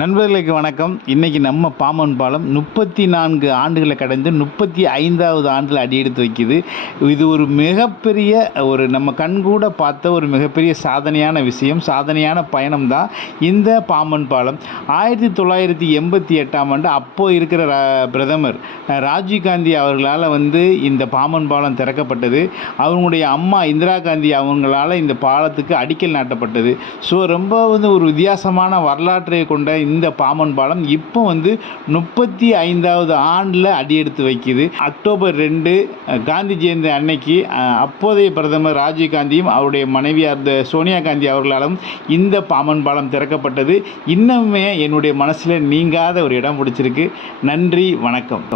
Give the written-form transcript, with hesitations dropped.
நண்பர்களுக்கு வணக்கம். இன்றைக்கி நம்ம பாம்பன் பாலம் 34 ஆண்டுகளை கடந்து 35வது ஆண்டில் அடியெடுத்து வைக்குது. இது ஒரு மிகப்பெரிய நம்ம கண்கூட பார்த்த ஒரு மிகப்பெரிய சாதனையான விஷயம், சாதனையான பயணம் தான் இந்த பாம்பன் பாலம். 1988ஆம் ஆண்டு அப்போ இருக்கிற பிரதமர் ராஜீவ்காந்தி அவர்களால் இந்த பாம்பன் பாலம் திறக்கப்பட்டது. அவங்களுடைய அம்மா இந்திரா காந்தி அவங்களால் இந்த பாலத்துக்கு அடிக்கல் நாட்டப்பட்டது. ஸோ ரொம்ப ஒரு வித்தியாசமான வரலாற்றை கொண்ட இந்த பாம்பன் பாலம் இப்போ 35வது ஆண்டில் அடியெடுத்து வைக்குது. அக்டோபர் 2 காந்தி ஜெயந்தி அன்னைக்கு அப்போதைய பிரதமர் ராஜீவ் காந்தியும் அவருடைய மனைவியார் சோனியா காந்தி அவர்களாலும் இந்த பாம்பன் பாலம் திறக்கப்பட்டது. இன்னுமே என்னுடைய மனசில் நீங்காத ஒரு இடம் பிடிச்சிருக்கு. நன்றி, வணக்கம்.